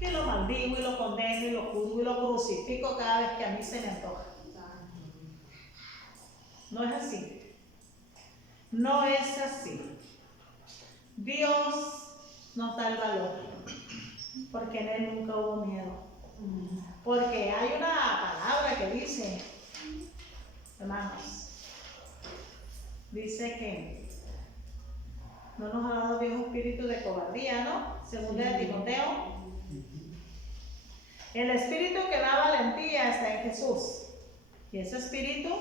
Y lo maldigo, y lo condeno, y lo juzgo, y lo crucifico cada vez que a mí se me antoja. No es así. No es así. Dios nos da el valor, porque en Él nunca hubo miedo. Porque hay una palabra que dice, hermanos, dice que no nos ha dado Dios espíritu de cobardía, ¿no? Según de Timoteo. El espíritu que da valentía está en Jesús. Y ese espíritu,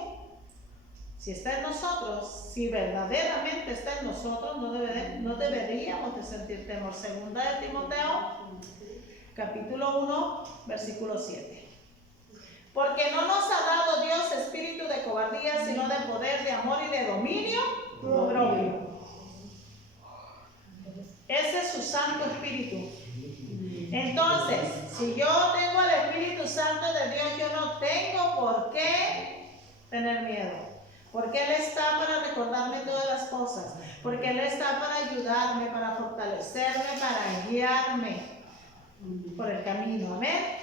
si está en nosotros, si verdaderamente está en nosotros, no deberíamos de sentir temor. Segunda de Timoteo, capítulo 1, versículo 7. Porque no nos ha dado Dios espíritu de cobardía, sino de poder, de amor y de dominio propio. Ese es su Santo Espíritu. Entonces, si yo tengo el Espíritu Santo de Dios, yo no tengo por qué tener miedo. Porque Él está para recordarme todas las cosas. Porque Él está para ayudarme, para fortalecerme, para guiarme por el camino. Amén.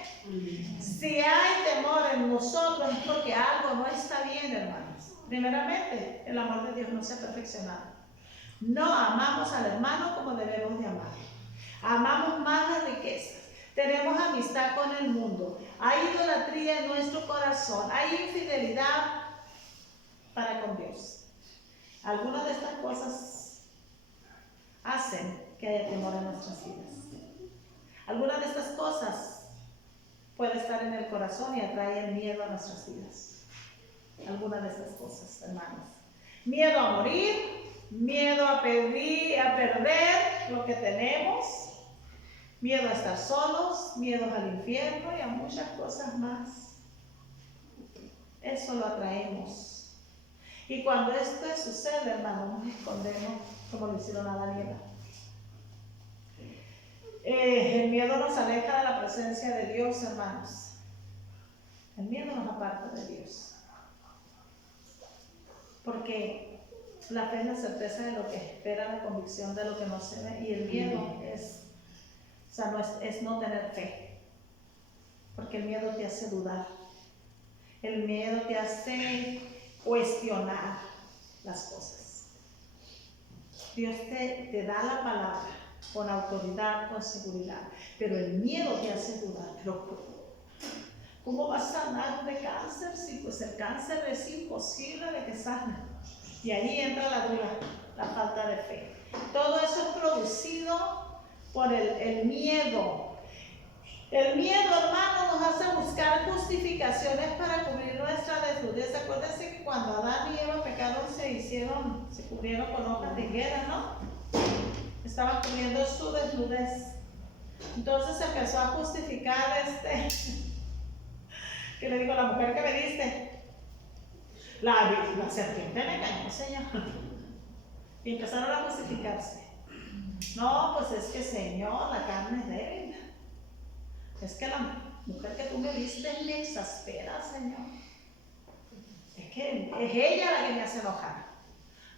Si hay temor en nosotros es porque algo no está bien, hermanos. Primeramente, el amor de Dios no se ha perfeccionado. No amamos al hermano como debemos de amar. Amamos más las riquezas. Tenemos amistad con el mundo. Hay idolatría en nuestro corazón. Hay infidelidad para con Dios. Algunas de estas cosas hacen que haya temor en nuestras vidas. Algunas de estas cosas puede estar en el corazón y atrae el miedo a nuestras vidas. Algunas de estas cosas, hermanos. Miedo a morir, miedo a perder lo que tenemos, miedo a estar solos, miedo al infierno y a muchas cosas más. Eso lo atraemos. Y cuando esto sucede, hermano, nos escondemos como lo hicieron a Daniela. El miedo nos aleja de la presencia de Dios, hermanos. El miedo nos aparta de Dios. Porque la fe es la certeza de lo que espera, la convicción de lo que no se ve. Y el miedo es no tener fe. Porque el miedo te hace dudar. El miedo te hace cuestionar las cosas. Dios te da la palabra con autoridad, con seguridad, pero el miedo te hace dudar. Pero ¿cómo vas a sanar de cáncer si pues el cáncer es imposible de que sane? Y ahí entra la duda, la falta de fe. Todo eso es producido por el miedo. El miedo, hermano, nos hace buscar justificaciones para cubrir nuestra desnudez. Acuérdense que cuando Adán y Eva pecaron se cubrieron con hojas de higuera, ¿no? Estaban cubriendo su desnudez. Entonces empezó a justificar que le digo a la mujer que me diste, la serpiente me engañó, Señor. Y empezaron a justificarse. No, pues es que, Señor, la carne es débil. Es que la mujer que tú me diste me exaspera, Señor. Es que es ella la que me hace enojar.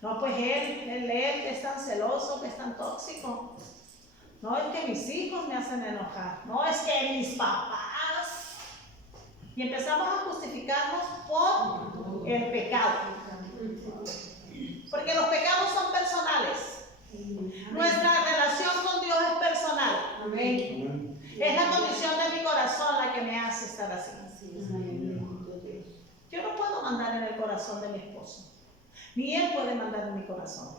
No, pues él es tan celoso, que es tan tóxico. No, es que mis hijos me hacen enojar. No, es que mis papás. Y empezamos a justificarnos por el pecado. Porque los pecados son personales. Nuestra relación con Dios es personal. Amén. Es la condición de mi corazón la que me hace estar así. corazón de mi esposo. Ni él puede mandar en mi corazón.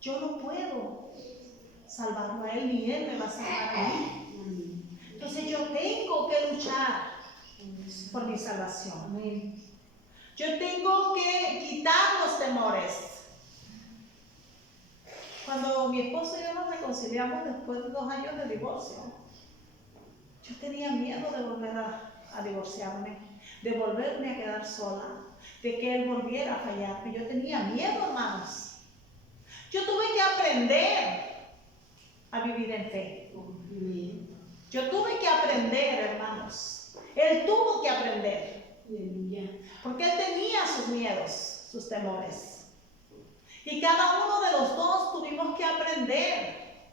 Yo no puedo salvarlo a él, ni él me va a salvar a mí. Entonces yo tengo que luchar por mi salvación. Yo tengo que quitar los temores. Cuando mi esposo y yo nos reconciliamos después de 2 años de divorcio, yo tenía miedo de volver a divorciarme, de volverme a quedar sola, de que él volviera a fallarme. Yo tenía miedo, hermanos. Yo tuve que aprender a vivir en fe. Yo tuve que aprender, hermanos. Él tuvo que aprender. Porque él tenía sus miedos, sus temores. Y cada uno de los dos tuvimos que aprender.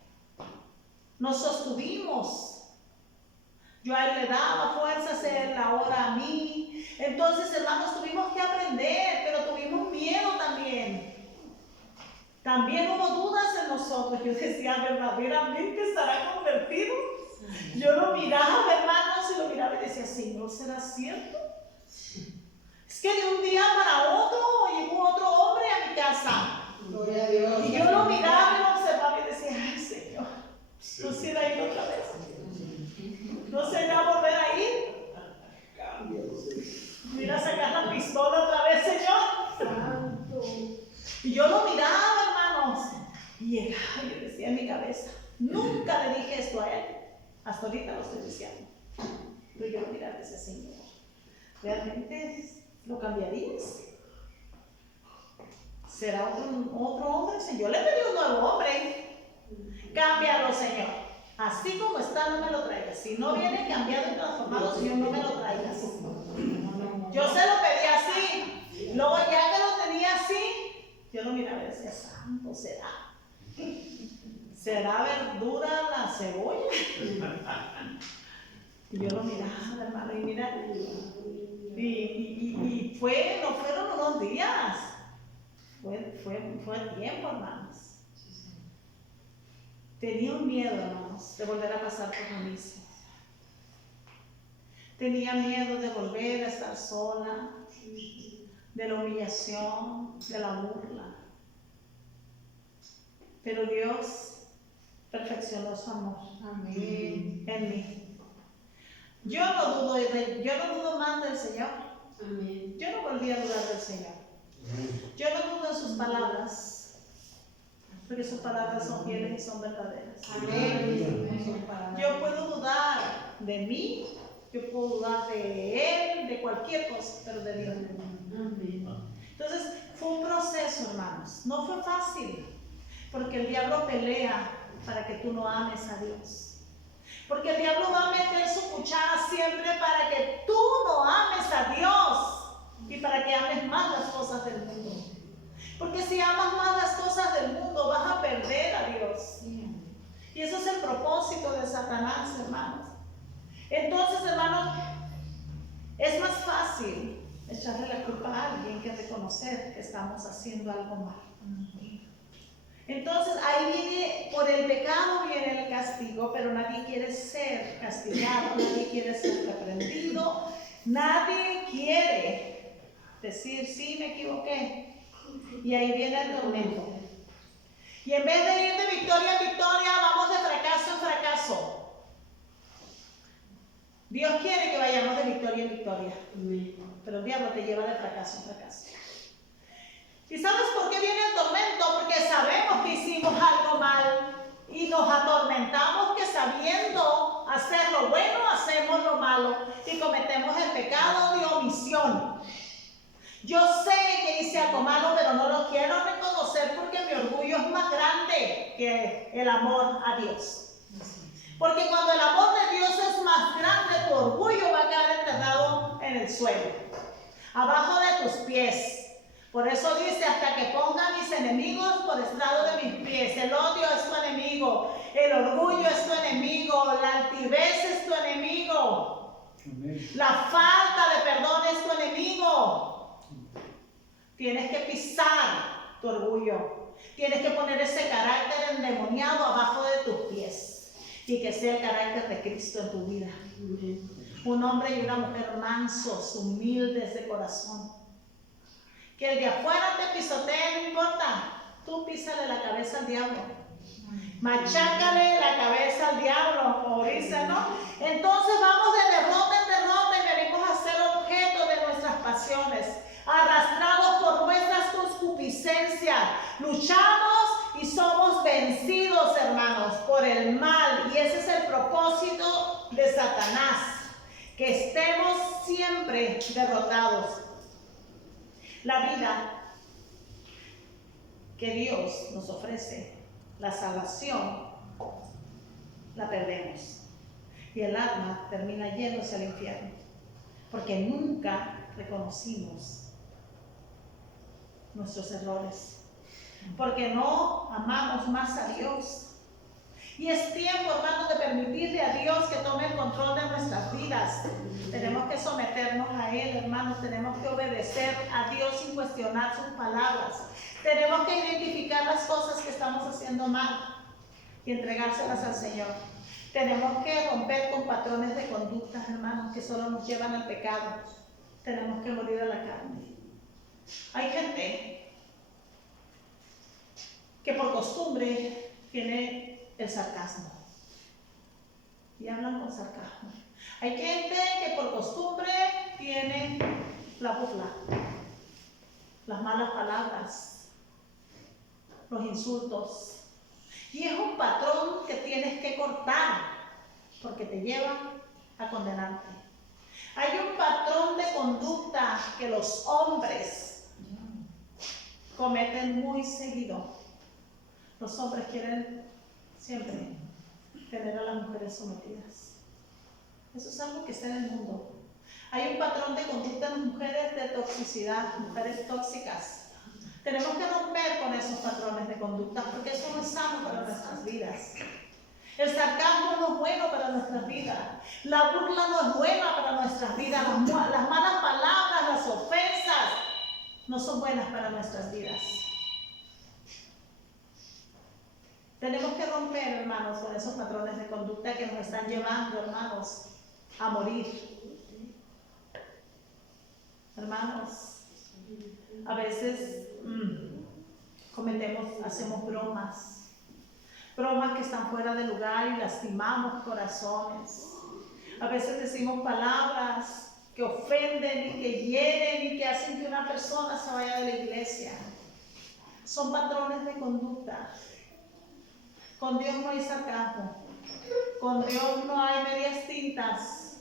Nos sostuvimos. Yo a él le daba fuerzas, él ahora a mí. Entonces, hermanos, tuvimos que aprender, pero tuvimos miedo también. También hubo dudas en nosotros. Yo decía, ¿verdaderamente estará convertido? Yo lo miraba, hermanos, y lo miraba y decía, Señor, ¿será cierto? Es que de un día para otro llegó otro hombre a mi casa. Gloria a Dios. Y yo lo miraba y lo observaba y decía, ay, Señor, ¿no se irá a ir otra vez? ¿No se irá a volver a ir? Mira a sacar la pistola otra vez, Señor. Santo. Y yo lo miraba, hermanos, y llegaba y yo decía en mi cabeza, nunca le dije esto a él. Hasta ahorita lo estoy diciendo. Pero yo lo miraba y decía, Señor, ¿realmente lo cambiarías? ¿Será otro hombre? Señor, yo le pedí un nuevo hombre. Cámbialo, Señor. Así como está, no me lo traigas. Si no viene cambiado y transformado, Señor, no me lo traigas. Yo se lo pedí así. Luego ya que lo tenía así, yo lo miraba y decía, santo, ¿será? ¿Será verdura la cebolla? Y yo lo miraba, hermano, y mira, y no fueron unos días. Fue tiempo, hermanos. Tenía un miedo, hermanos, de volver a pasar por lo mismo. Tenía miedo de volver a estar sola, de la humillación, de la burla. Pero Dios perfeccionó su amor en mí. Yo no dudo más del Señor. Amén. Yo no volví a dudar del Señor. Yo no dudo en sus palabras, porque sus palabras son fieles y son verdaderas. Amén. Yo puedo dudar de mí, yo puedo dudar de Él, de cualquier cosa, pero de Dios no. Amén. Entonces, fue un proceso, hermanos. No fue fácil, porque el diablo pelea para que tú no ames a Dios. Porque el diablo va a meter su cuchara siempre para que tú no ames a Dios. Y para que ames más las cosas del mundo. Porque si amas más las cosas del mundo, vas a perder a Dios. Y eso es el propósito de Satanás, hermanos. Entonces, hermanos, es más fácil echarle la culpa a alguien que reconocer que estamos haciendo algo mal. Entonces, ahí viene, por el pecado viene el castigo, pero nadie quiere ser castigado, nadie quiere ser reprendido, nadie quiere decir, sí, me equivoqué. Y ahí viene el tormento. Y en vez de ir de victoria en victoria, vamos de fracaso en fracaso. Dios quiere que vayamos de victoria en victoria. Pero el diablo te lleva de fracaso en fracaso. ¿Y sabes por qué viene el tormento? Porque sabemos que hicimos algo mal. Y nos atormentamos que sabiendo hacer lo bueno, hacemos lo malo. Y cometemos el pecado de omisión. Yo sé que hice algo malo, pero no lo quiero reconocer porque mi orgullo es más grande que el amor a Dios. Porque cuando el amor de Dios es más grande, tu orgullo va a quedar enterrado en el suelo, abajo de tus pies. Por eso dice, hasta que ponga a mis enemigos por estrado de mis pies. El odio es tu enemigo, el orgullo es tu enemigo, la altivez es tu enemigo, la falta de perdón es tu enemigo. Tienes que pisar tu orgullo. Tienes que poner ese carácter endemoniado abajo de tus pies. Y que sea el carácter de Cristo en tu vida. Un hombre y una mujer mansos, humildes de corazón. Que el de afuera te pisotee, no importa. Tú písale la cabeza al diablo. Machácale la cabeza al diablo, como dice, ¿no? Entonces vamos de derrota en derrota y venimos a ser objeto de nuestras pasiones, arrastrados por nuestras concupiscencias. Luchamos y somos vencidos, hermanos, por el mal. Y ese es el propósito de Satanás, que estemos siempre derrotados. La vida que Dios nos ofrece, la salvación, la perdemos. Y el alma termina yéndose al infierno, porque nunca reconocimos nuestros errores, porque no amamos más a Dios. Y es tiempo, hermanos, de permitirle a Dios que tome el control de nuestras vidas. Tenemos que someternos a Él, hermanos. Tenemos que obedecer a Dios sin cuestionar sus palabras. Tenemos que identificar las cosas que estamos haciendo mal y entregárselas al Señor. Tenemos que romper con patrones de conducta, hermanos, que solo nos llevan al pecado. Tenemos que morir a la carne. Hay gente que por costumbre tiene el sarcasmo y hablan con sarcasmo. Hay gente que por costumbre tiene la burla, las malas palabras, los insultos. Y es un patrón que tienes que cortar porque te lleva a condenarte. Hay un patrón de conducta que los hombres cometen muy seguido. Los hombres quieren siempre tener a las mujeres sometidas. Eso es algo que está en el mundo. Hay un patrón de conducta en las mujeres de toxicidad, mujeres tóxicas. Tenemos que romper con esos patrones de conducta porque eso no es sano para nuestras vidas. El sarcasmo no es bueno para nuestras vidas. La burla no es buena para nuestras vidas. Las malas palabras, las ofensas no son buenas para nuestras vidas. Tenemos que romper, hermanos, con esos patrones de conducta que nos están llevando, hermanos, a morir. Hermanos, a veces hacemos bromas que están fuera de lugar y lastimamos corazones. A veces decimos palabras que ofenden y que hieren y que hacen que una persona se vaya de la iglesia. Son patrones de conducta. Con Dios no hay sarcasmo. Con Dios no hay medias tintas.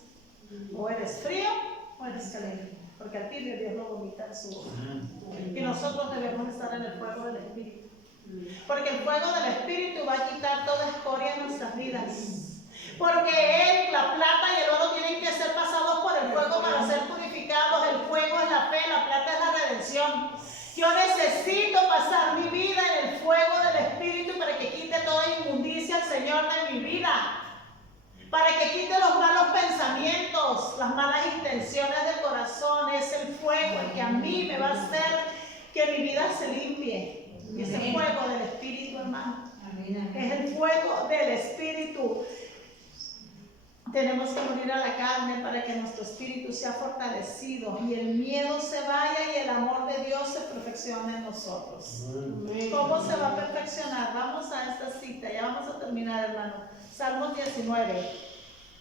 O eres frío o eres caliente. Porque al tibio Dios lo vomita en su boca. Y nosotros debemos estar en el fuego del Espíritu. Porque el fuego del Espíritu va a quitar toda escoria en nuestras vidas. Porque Él, la plata y el oro tienen que ser pasados por el fuego para ser purificados. El fuego es la fe, la plata es la redención. Yo necesito pasar mi vida en el fuego del Espíritu para que quite toda inmundicia al Señor de mi vida. Para que quite los malos pensamientos, las malas intenciones del corazón. Es el fuego el que a mí me va a hacer que mi vida se limpie. Y es el fuego del Espíritu, hermano. Es el fuego del Espíritu. Tenemos que morir a la carne para que nuestro espíritu sea fortalecido y el miedo se vaya y el amor de Dios se perfeccione en nosotros. ¿Cómo se va a perfeccionar? Vamos a esta cita, ya vamos a terminar, hermano. Salmo 19.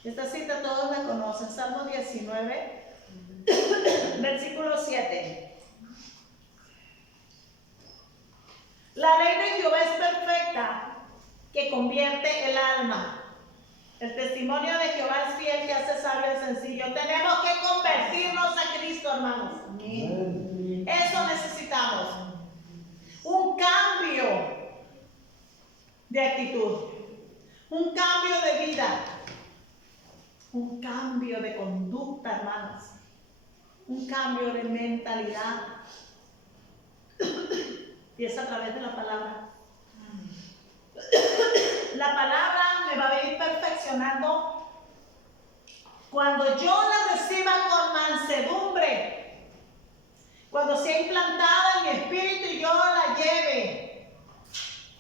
Esta cita todos la conocen. Salmo 19, versículo 7. La ley de Jehová es perfecta, que convierte el alma. El testimonio de Jehová es fiel, que hace sabio al sencillo. Tenemos que convertirnos a Cristo, hermanos. Eso necesitamos. Un cambio de actitud. Un cambio de vida. Un cambio de conducta, hermanos. Un cambio de mentalidad. Y es a través de la palabra. La palabra me va a venir perfeccionando cuando yo la reciba con mansedumbre, cuando sea implantada en mi espíritu y yo la lleve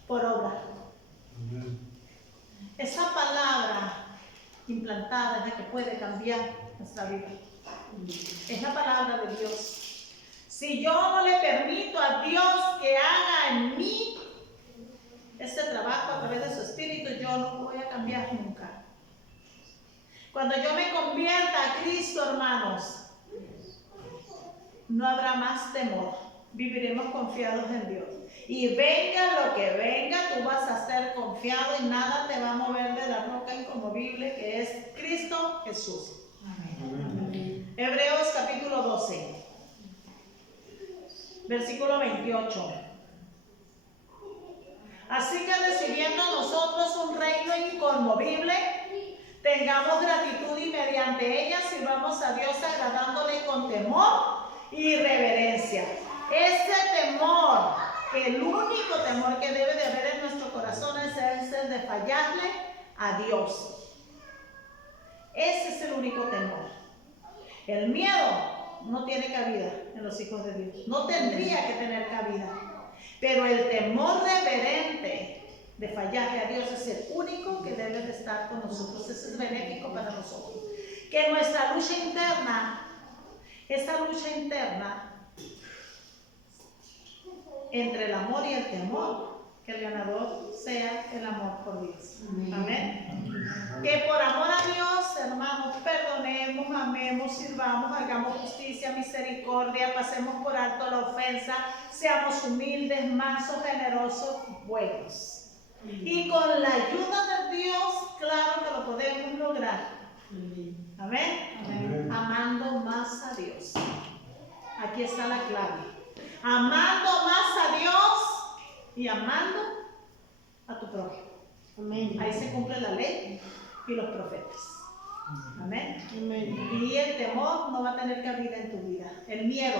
por obra. Esa palabra implantada es la que puede cambiar nuestra vida. Es la palabra de Dios. Si yo no le permito a Dios que haga en mí este trabajo a través de su Espíritu, yo no voy a cambiar nunca. Cuando yo me convierta a Cristo, hermanos, no habrá más temor. Viviremos confiados en Dios. Y venga lo que venga, tú vas a ser confiado y nada te va a mover de la roca inconmovible que es Cristo Jesús. Amén. Hebreos capítulo 12, versículo 28. Así que recibiendo nosotros un reino inconmovible, tengamos gratitud y mediante ella sirvamos a Dios agradándole con temor y reverencia. Ese temor, que el único temor que debe de haber en nuestro corazón es el de fallarle a Dios. Ese es el único temor. El miedo no tiene cabida en los hijos de Dios. No tendría que tener cabida. Pero el temor reverente de fallarle a Dios es el único que debe de estar con nosotros. Ese es benéfico para nosotros. Que nuestra lucha interna, esa lucha interna entre el amor y el temor, que el ganador sea el amor por Dios. Amén. Que por amor a Dios, hermanos, perdonemos, amemos, sirvamos, hagamos justicia, misericordia, pasemos por alto la ofensa, seamos humildes, mansos, generosos, buenos. Y con la ayuda de Dios, claro que lo podemos lograr. Amén. Amando más a Dios. Aquí está la clave. Amando más a Dios y amando a tu prójimo. Amén. Ahí se cumple la ley y los profetas. Amén. Amén. Y el temor no va a tener cabida en tu vida. El miedo,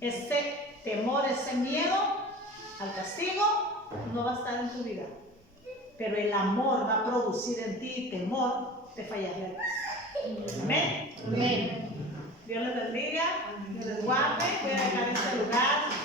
ese temor, ese miedo al castigo no va a estar en tu vida. Pero el amor va a producir en ti temor de fallarle a Dios. Amén. Amén. Dios les bendiga, Dios les guarde. Voy a dejar este lugar.